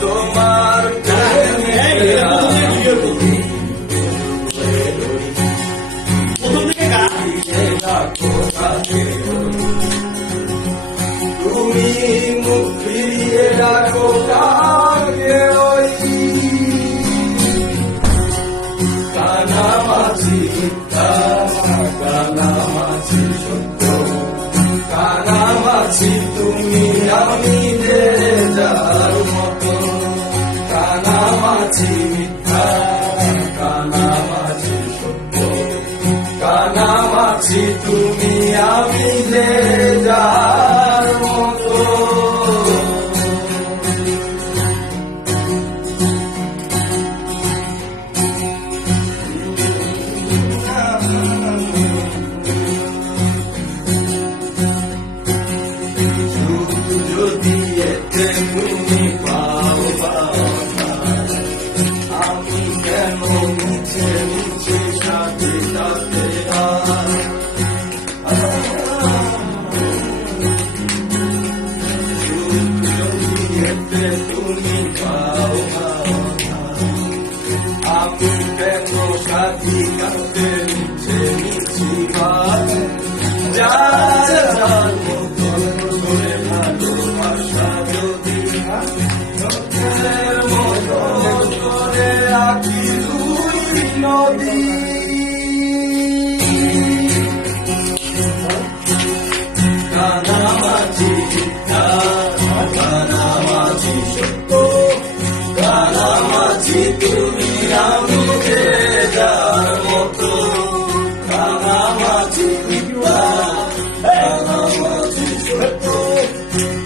তোমার তুমি মুখ ফিরিয়ে রাখো কাকে ওই কানামাছি কানামাছি সত্য কানামাছি তুমি আমি যে যার মতো কানামাছি মিথ্যা কানামাছি সত্য কানামাছি তুমি আমি যে যার মতো যদি এতে তুমি পাও আমি কেন মিছে মিছে সাথে সাথে যদি এতে তুমি পাও আমি কেন সাথী কাঁদতে মিছে মিছি যার মতন করে ভালোবাসা যদি চোখের মতন করে রাখি দুই নদী কানামাছি কানামাছি সত্য কানামাছি তুমি আমি যে যার মতো কানামাছি কানামাছি সত্য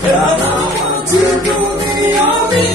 কানামাছি তুমি আমি